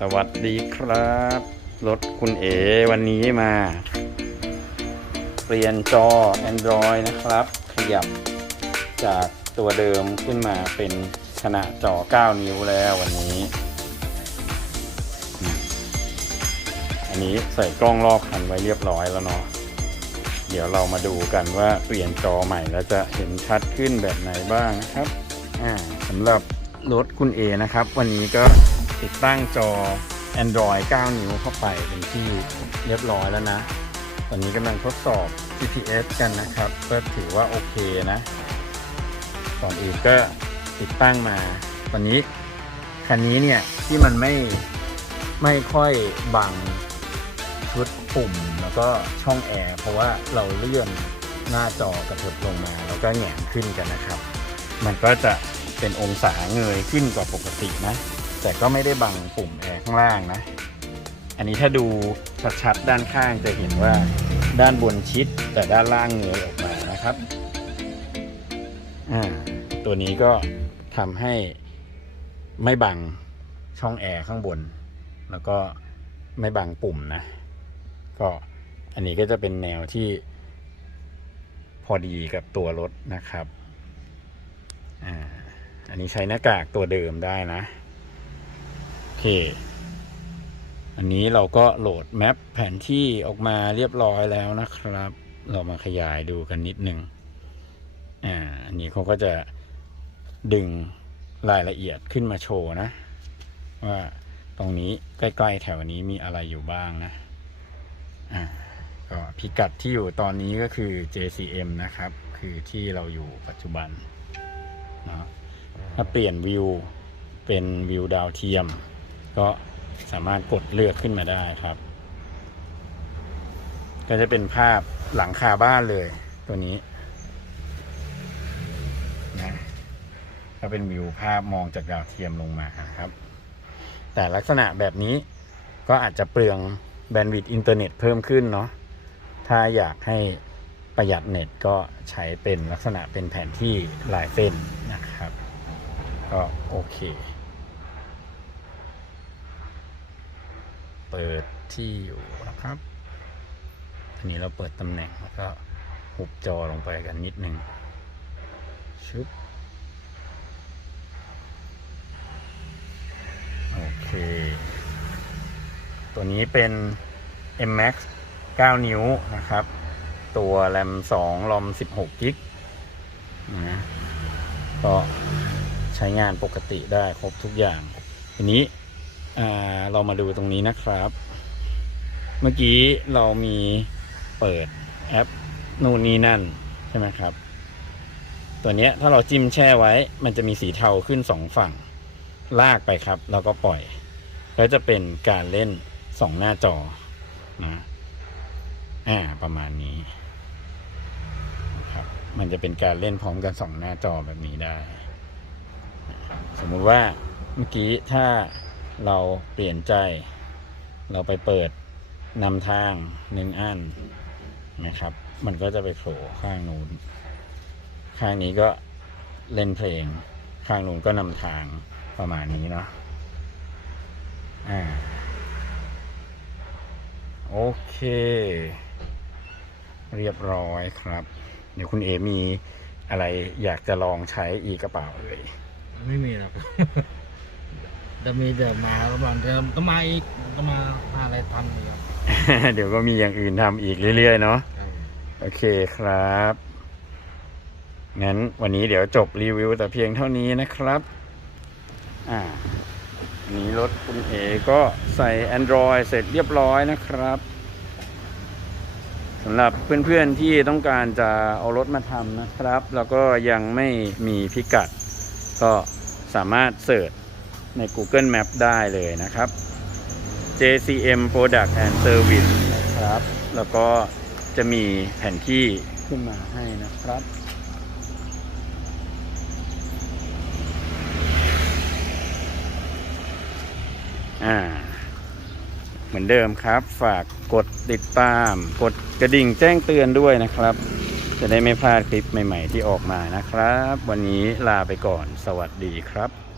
สวัสดีครับ รถคุณเอวันนี้มา เปลี่ยนจอ Android นะครับ ขยับจากตัวเดิมขึ้นมาเป็นขนาดจอ 9 นิ้วแล้ววันนี้ อันนี้ใส่กล้องรอบคันไว้เรียบร้อยแล้วเนาะเดี๋ยวเรามาดูกันว่าเปลี่ยนจอใหม่แล้วจะเห็นชัดขึ้นแบบไหนบ้างนะครับสำหรับรถคุณเอนะครับ วันนี้ก็ ติดตั้งจอ Android 9 นิ้วเข้าไปเป็นที่เรียบร้อยแล้วนะ ตอนนี้กำลังทดสอบ GPS กันนะครับก็ถือว่าโอเคนะก่อนอื่นก็ติดตั้งมา ตอนนี้คันนี้เนี่ยที่มันไม่ไม่ค่อยบังชุดปุ่มแล้วก็ช่องแอร์เพราะว่าเราเลื่อนหน้าจอกระเถิบลงมา แล้วก็แหงขึ้นกันนะครับ มันก็จะเป็นองศาเงยขึ้นกว่าปกตินะ แต่ก็ไม่ได้บังปุ่มแอร์ข้างล่างนะ อันนี้ถ้าดูชัดๆด้านข้างจะเห็นว่าด้านบนชิดแต่ด้านล่างเงยออกมานะครับอ่าตัวนี้ก็ทำให้ไม่บังช่องแอร์ข้างบน แล้วก็ไม่บังปุ่มนะ ก็อันนี้ก็จะเป็นแนวที่พอดีกับตัวรถนะครับ อ่า อันนี้ใช้หน้ากากตัวเดิมได้นะ ค อันนี้เราก็โหลดแมปแผนที่ออกมาเรียบร้อยแล้วนะครับ เรามาขยายดูกันนิดนึง อ่า อันนี้เขาก็จะดึงรายละเอียดขึ้นมาโชว์นะ ว่าตรงนี้ใกล้ๆแถวนี้มีอะไรอยู่บ้างนะ อ่า ก็พิกัดที่อยู่ตอนนี้ก็คือ JCM นะครับ คือที่เราอยู่ปัจจุบันเนาะถ้าเปลี่ยนวิวเป็นวิวดาวเทียม ก็สามารถกดเลือกขึ้นมาได้ครับ ก็จะเป็นภาพหลังคาบ้านเลยตัวนี้นะก็เป็นวิวภาพมองจากดาวเทียมลงมาครับ แต่ลักษณะแบบนี้ก็อาจจะเปลืองแบนด์วิดต์อินเทอร์เน็ตเพิ่มขึ้นเนาะถ้าอยากให้ประหยัดเน็ตก็ใช้เป็นลักษณะเป็นแผนที่ลายเส้นนะครับ ก็โอเค เปิดที่อยู่นะครับอันนี้เราเปิดตำแหน่งแล้วก็หุบจอลงไปกันนิดนึงชึบโอเค ตัวนี้เป็น M Max 9 นิ้วนะครับ ตัวแรม2รอม16กิกนะก็ใช้งานปกติได้ครบทุกอย่างทีนี้ อ่าเรามาดูตรงนี้นะครับ เมื่อกี้เรามีเปิดแอปนู่นนี่นั่นใช่ไหมครับ ตัวเนี้ยถ้าเราจิ้มแช่ไว้ มันจะมีสีเทาขึ้นสองฝั่ง ลากไปครับ แล้วก็ปล่อย ก็จะเป็นการเล่นสองหน้าจอนะอ่าประมาณนี้ครับมันจะเป็นการเล่นพร้อมกันสองหน้าจอแบบนี้ได้ สมมุติว่าเมื่อกี้ถ้า เราเปลี่ยนใจ เราไปเปิดนำทางหนึ่งอันนะครับ มันก็จะไปโผล่ข้างนู้น ข้างนี้ก็เล่นเพลง ข้างนู้นก็นำทางประมาณนี้เนาะอ่าโอเค เรียบร้อยครับ เดี๋ยวคุณเอมีอะไรอยากจะลองใช้อีกกระเป๋าเอ่ยไม่มีหรอก จะมีเดี๋ยวมาแล้วบางเดิมก็มาอีกก็มาหาอะไรทำอีกครับเดี๋ยวก็มีอย่างอื่นทำอีกเรื่อยๆเนาะโอเคครับงั้นวันนี้เดี๋ยวจบรีวิวแต่เพียงเท่านี้นะครับ อ่าอันนี้รถคุณเอก็ใส่ Android เสร็จเรียบร้อยนะครับสำหรับเพื่อนๆที่ต้องการจะเอารถมาทำนะครับ แล้วก็ยังไม่มีพิกัด ก็สามารถเสิร์ช ใน Google Map ได้เลยนะครับ JCM Product and Service นะครับ แล้วก็จะมีแผนที่ขึ้นมาให้นะครับ อ่า เหมือนเดิมครับ ฝากกดติดตาม กดกระดิ่งแจ้งเตือนด้วยนะครับ จะได้ไม่พลาดคลิปใหม่ ๆ ที่ออกมานะครับ วันนี้ลาไปก่อน สวัสดีครับ